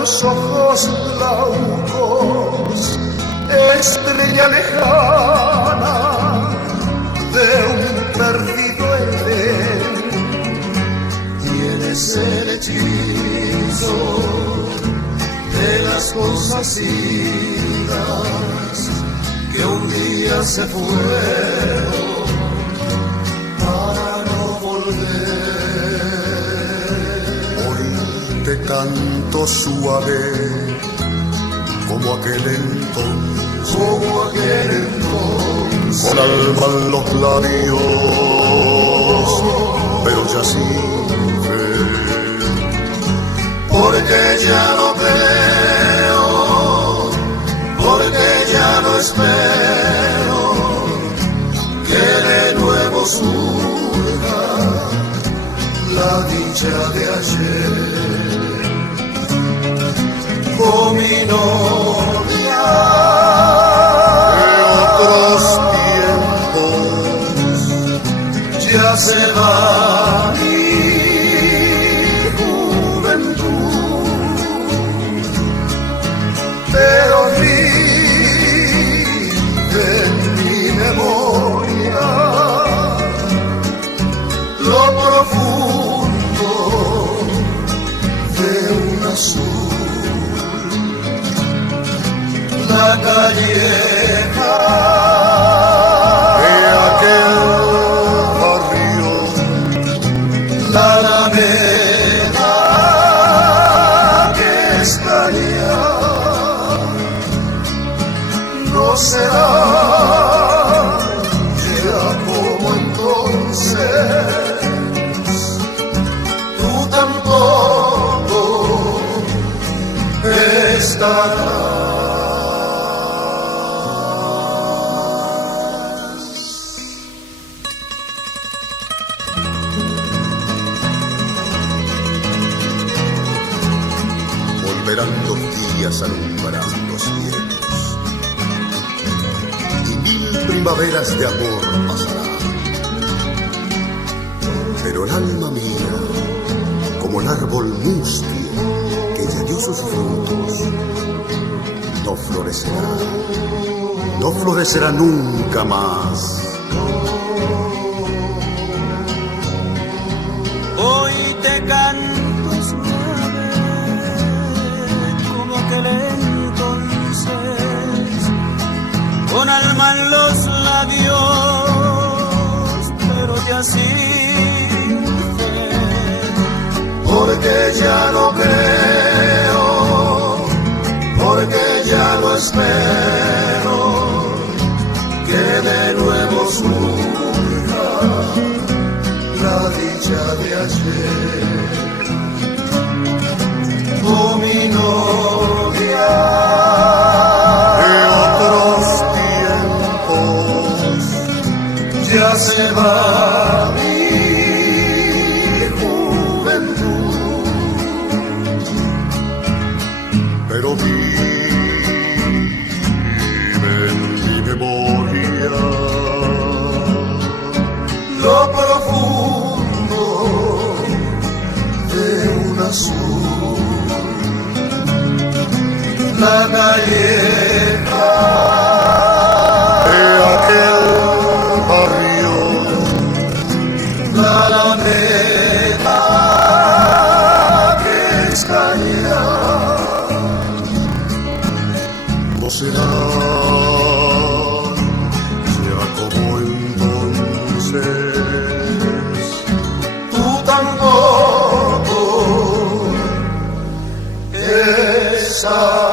los ojos blancos, estrella lejana de un perdido Edén. Tienes el hechizo de las cosas idas que un día se fueron para no volver. Hoy te canto suave como aquel entonces, con alma en los labios, pero ya sin fe, porque ya no creo, porque ya no espero que de nuevo surja la dicha de ayer. Con mi novia de otros tiempos ya se va mi juventud, pero vive en mi memoria lo profundo de un azul. La calleja de aquel barrio, la alameda que extraña, no será ya como entonces, tú tampoco estarás. Volverán los días alumbrando cielos y 1000 primaveras de amor pasarán, pero el alma mía, como el árbol mustio que ya dio sus frutos, no florecerá, no florecerá nunca más. Hoy te canto suave como aquel entonces, con alma en los labios, pero ya sin fe, porque ya no creo, porque ya no espero que de nuevo surja la dicha de ayer. Con mi novia de otros tiempos ya se va mi juventud, pero vive en mi memoria lo profundo de un azul. La calleja de aquel barrio, la alameda que extraña, no será ya como entonces, tú tampoco estarás.